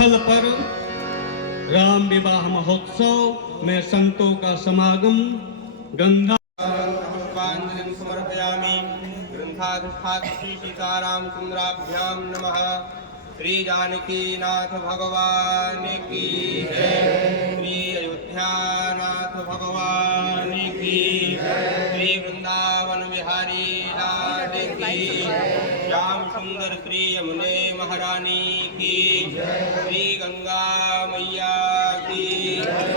स्थल पर राम विवाह महोत्सव में संतों का समागम गंगा पुष्पांजलि समर्पयामि। ग्रंथाधिष्ठात श्री सीतारामचंद्राभ्यां नमः। श्री जानकी नाथ भगवान की जय। श्री अयोध्यानाथ भगवान की जय। श्री वृंदावन बिहारी लाल की जय। श्याम सुंदर श्री यमुने महारानी की जय। श्री गंगा मैया की जय।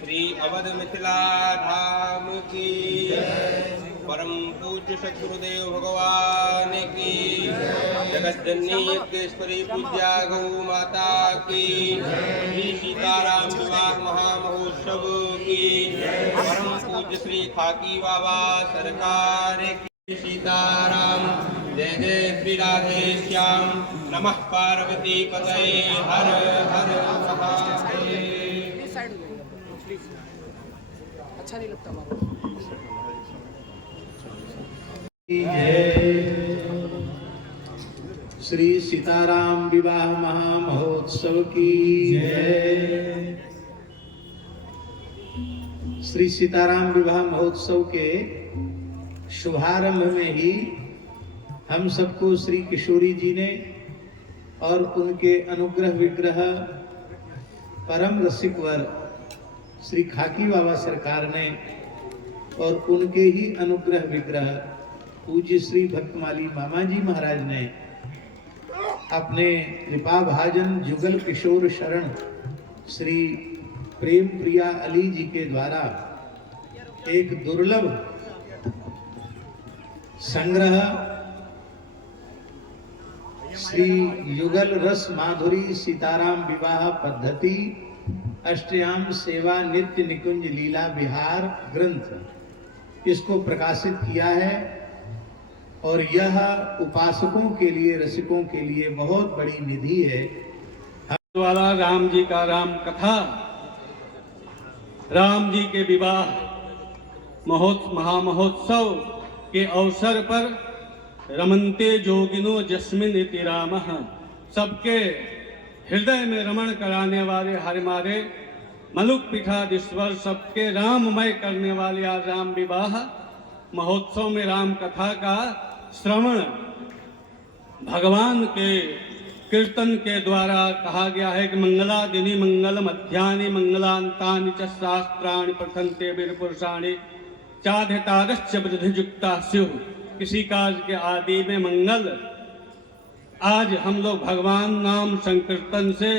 श्री अवध मिथिला धाम की जय। परम पूज्य सद्गुरुदेव भगवान की जगत जननी यज्ञेश्वरी पूज्या गौ माता की श्री सीताराम विवाह महामहोत्सव की परम पूज्य श्री खाकी बाबा सरकार की सीताराम जय जय श्री राधे श्याम नमः पार्वती पतये हर हर महादेव। अच्छा नहीं लगता बाबा। श्री सीताराम विवाह महामहोत्सव की जय। श्री सीताराम विवाह महोत्सव के शुभारंभ में ही हम सबको श्री किशोरी जी ने और उनके अनुग्रह विग्रह परम रसिकवर श्री खाकी बाबा सरकार ने और उनके ही अनुग्रह विग्रह पूज्य श्री भक्तमाली मामा जी महाराज ने अपने कृपा भाजन जुगल किशोर शरण श्री प्रेम प्रिया अली जी के द्वारा एक दुर्लभ संग्रह श्री युगल रस माधुरी सीताराम विवाह पद्धति अष्टयाम सेवा नित्य निकुंज लीला विहार ग्रंथ इसको प्रकाशित किया है और यह उपासकों के लिए रसिकों के लिए बहुत बड़ी निधि है। वाला राम जी का राम कथा राम जी के विवाह महामहोत्सव के अवसर पर रमन्ते जोगिनो जस्मिन इति रामः सबके हृदय में रमण कराने वाले हमारे मलुक पीठाधीश्वर सबके राममय करने वाले आज राम विवाह महोत्सव में राम कथा का श्रवण भगवान के कीर्तन के द्वारा कहा गया है कि मंगलादिनी मंगल मध्यानि मंगलांतानि च शास्त्राणि पठन्ते वीर पुरुषाणि चाधितारश्च वृद्धियुक्ता स्युः। किसी कार्य के आदि में मंगल। आज हम लोग भगवान नाम संकीर्तन से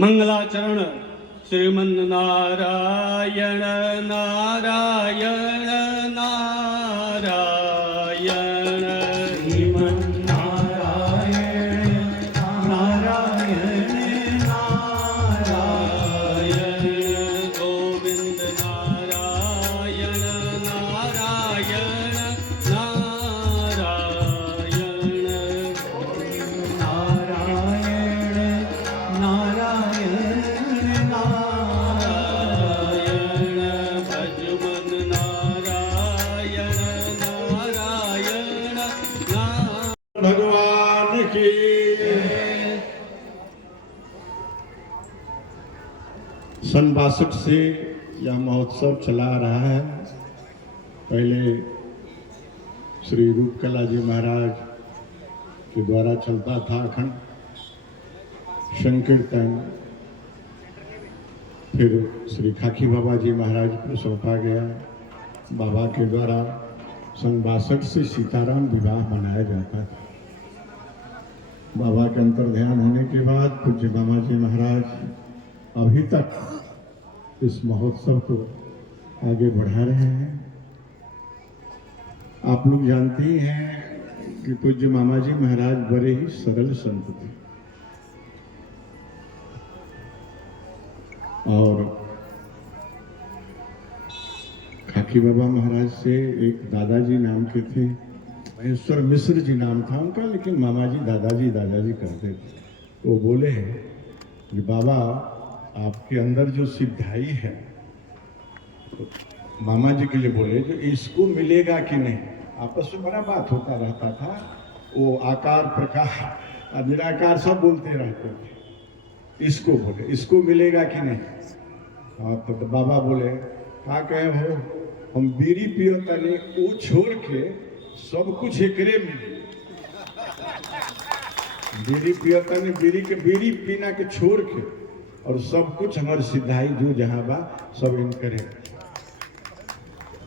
मंगलाचरण श्रीमन नारायण नारायण नारायण श्रीमन नारायण नारायण नारायण गोविंद नारायण नारायण नारायण नारायण नारायण भगवान की सन 62 से यह महोत्सव चला रहा है। पहले श्री रूपकला जी महाराज के द्वारा चलता था अखंड संकीर्तन, फिर श्री खाकी बाबा जी महाराज को सौंपा गया। बाबा के द्वारा सन 62 से सीताराम विवाह मनाया जाता था। बाबा के अंतर ध्यान होने के बाद पूज्य मामा जी महाराज अभी तक इस महोत्सव को आगे बढ़ा रहे हैं। आप लोग जानते ही हैं कि पूज्य मामा जी महाराज बड़े ही सरल संत थे और खाकी बाबा महाराज से एक दादाजी नाम के थे, महेश्वर मिश्र जी नाम था उनका, लेकिन मामा जी दादाजी करते थे। वो बोले कि बाबा आपके अंदर जो सिद्धाई है, तो मामा जी के लिए बोले जो इसको मिलेगा कि नहीं। आपस में बड़ा बात होता रहता था। वो आकार प्रकार और निराकार सब बोलते रहते थे। इसको बोले, इसको मिलेगा कि नहीं? हाँ, तो बाबा बोले का कहे हो, हम बीड़ी पियो तनी वो छोड़ के सब कुछ एकरे मिले। बीड़ी पियो तनी बीड़ी पीना के छोड़ के और सब कुछ हमारे सिद्धाई जो जहाँ बा सब इन करे।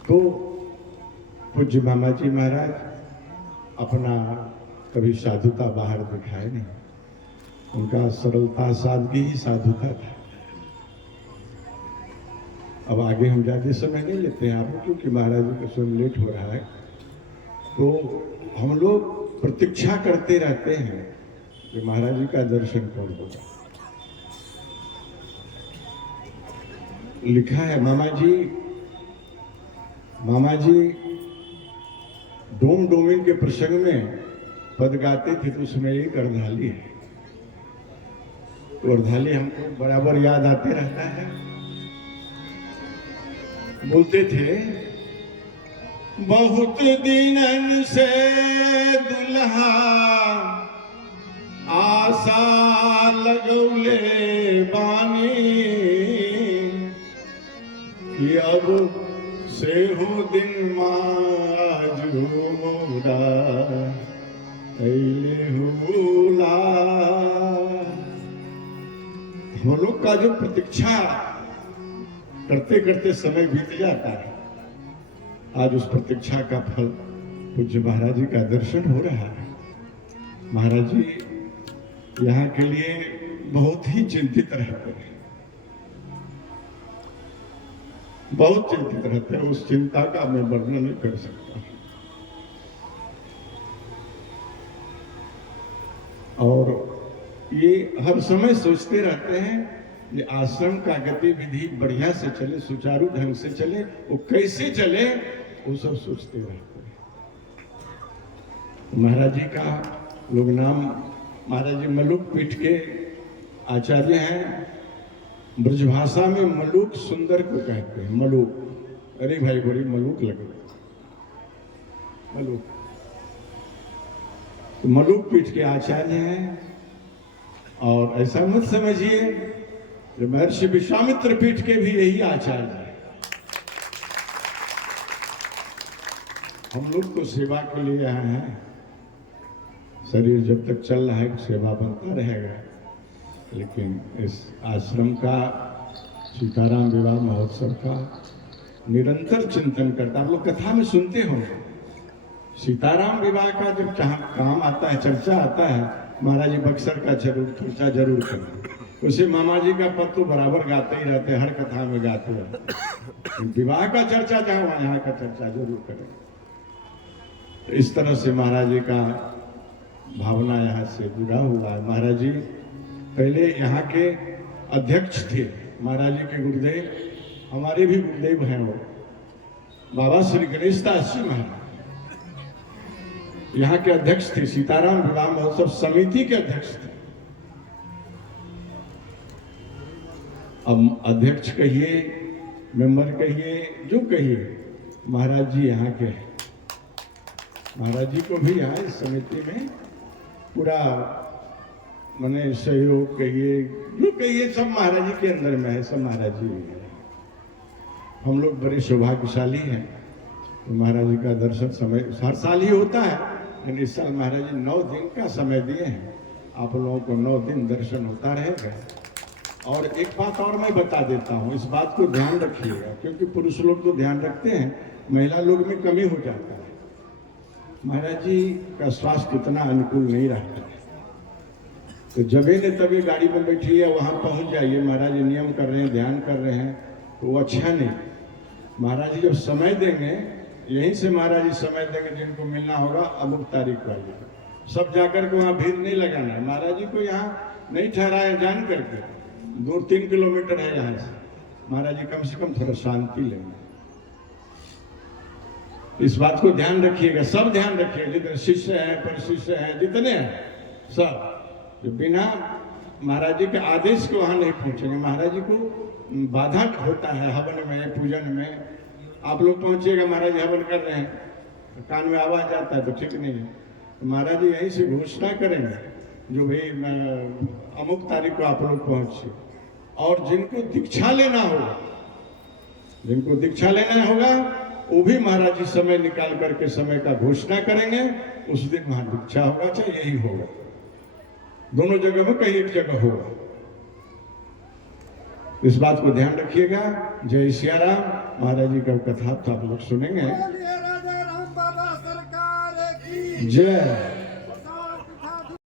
तो पूज्य मामा जी महाराज अपना कभी साधुता बाहर दिखाए नहीं, उनका सरलता सादगी ही साधुता था। अब आगे हम ज्यादा समय नहीं लेते हैं आपको, क्योंकि महाराज जी का समय लेट हो रहा है। तो हम लोग प्रतीक्षा करते रहते हैं कि महाराज जी का दर्शन कब होगा। लिखा है मामा जी डोम डोमिन के प्रसंग में पद गाते थे, तो उसमें एक अर्धाली है। तो अर्धाली हमको बराबर याद आते रहता है। बोलते थे, बहुत दिनन से दुल्हा आशा लगौले बानी कि अब से हो दिन माजू मोरा अइले होला। हम लोग का जो प्रतीक्षा करते करते समय बीत जाता है, आज उस प्रतीक्षा का फल पूज्य महाराज जी का दर्शन हो रहा है। महाराज जी यहाँ के लिए बहुत ही चिंतित रहते हैं, बहुत चिंतित रहते हैं। उस चिंता का मैं वर्णन नहीं कर सकता। और ये हर समय सोचते रहते हैं ये आश्रम का गतिविधि बढ़िया से चले, सुचारू ढंग से चले, वो कैसे चले वो सब सोचते रहते हैं। महाराज जी का लोग नाम, महाराज जी मलुक पीठ के आचार्य हैं। ब्रजभाषा में मलुक सुंदर को कहते हैं, मलुक। अरे भाई बड़ी मलुक लगे, मलुक। तो मलुक पीठ के आचार्य हैं। और ऐसा मत समझिए कि महर्षि विश्वामित्र पीठ के भी यही आचार्य हैं। हम लोग तो सेवा के लिए आए हैं, शरीर जब तक चल रहा है सेवा बनता रहेगा। लेकिन इस आश्रम का, सीताराम विवाह महोत्सव का निरंतर चिंतन करता। आप लोग कथा में सुनते हो, सीताराम विवाह का जब काम आता है, चर्चा आता है, महाराज जी बक्सर का चर्चा जरूर करें। उसे मामा जी का पद तो बराबर गाते ही रहते, हर कथा में गाते रहते। विवाह का चर्चा जहाँ यहाँ का चर्चा जरूर करें। तो इस तरह से महाराज जी का भावना यहाँ से जुड़ा हुआ है। महाराज जी पहले यहाँ के अध्यक्ष थे। महाराज जी के गुरुदेव, हमारे भी गुरुदेव हैं वो बाबा श्री गणेश दास जी महाराज, यहाँ के अध्यक्ष थे। सीताराम विवाह महोत्सव समिति के अध्यक्ष थे। अब अध्यक्ष कहिए, मेंबर कहिए, जो कहिए, महाराज जी यहाँ के हैं। महाराज जी को भी यहाँ इस समिति में पूरा माने सहयोग कहिए, जो कहिए, सब महाराज जी के अंदर में है, सब महाराज जी है। हम लोग बड़े सौभाग्यशाली हैं। तो महाराज जी का दर्शन समय हर साल ही होता है, लेकिन इस साल महाराज जी 9 दिन का समय दिए हैं। आप लोगों को 9 दिन दर्शन होता रहेगा। और एक बात और मैं बता देता हूँ, इस बात को ध्यान रखिएगा, क्योंकि पुरुष लोग तो ध्यान रखते हैं, महिला लोग में कमी हो जाता है। महाराज जी का स्वास्थ्य उतना अनुकूल नहीं रहता है, तो जबे ने तभी गाड़ी में बैठिए, वहाँ पहुँच जाइए। महाराज जी नियम कर रहे हैं, ध्यान कर रहे हैं, तो वो अच्छा नहीं। महाराज जी जब समय देंगे, यहीं से महाराज जी समय देंगे, जिनको मिलना होगा अमुक तारीख वाली, सब जाकर के वहाँ भीड़ नहीं लगाना है। महाराज जी को यहाँ नहीं ठहराया, जान करके 2-3 किलोमीटर है यहाँ से। महाराज जी कम से कम थोड़ा शांति लेंगे। इस बात को ध्यान रखिएगा, सब ध्यान रखिएगा, जितने शिष्य हैं, पर शिष्य हैं, जितने हैं, सब जो बिना महाराज जी के आदेश के वहाँ नहीं पहुँचेंगे। महाराज जी को बाधा होता है हवन में, पूजन में। आप लोग पहुँचिएगा, महाराज जी हवन कर रहे हैं, कान में आवाज आता है तो ठीक नहीं है। तो महाराज जी यहीं से घोषणा करेंगे जो भाई अमुक तारीख को आप लोग पहुंचे। और जिनको दीक्षा लेना होगा, जिनको दीक्षा लेना होगा वो भी महाराज जी समय निकाल करके समय का घोषणा करेंगे। उस दिन वहां दीक्षा होगा, चाहे यही होगा, दोनों जगह में कहीं एक जगह होगा। इस बात को ध्यान रखिएगा। जय सियाराम। महाराज जी का कथा तो आप लोग सुनेंगे। जय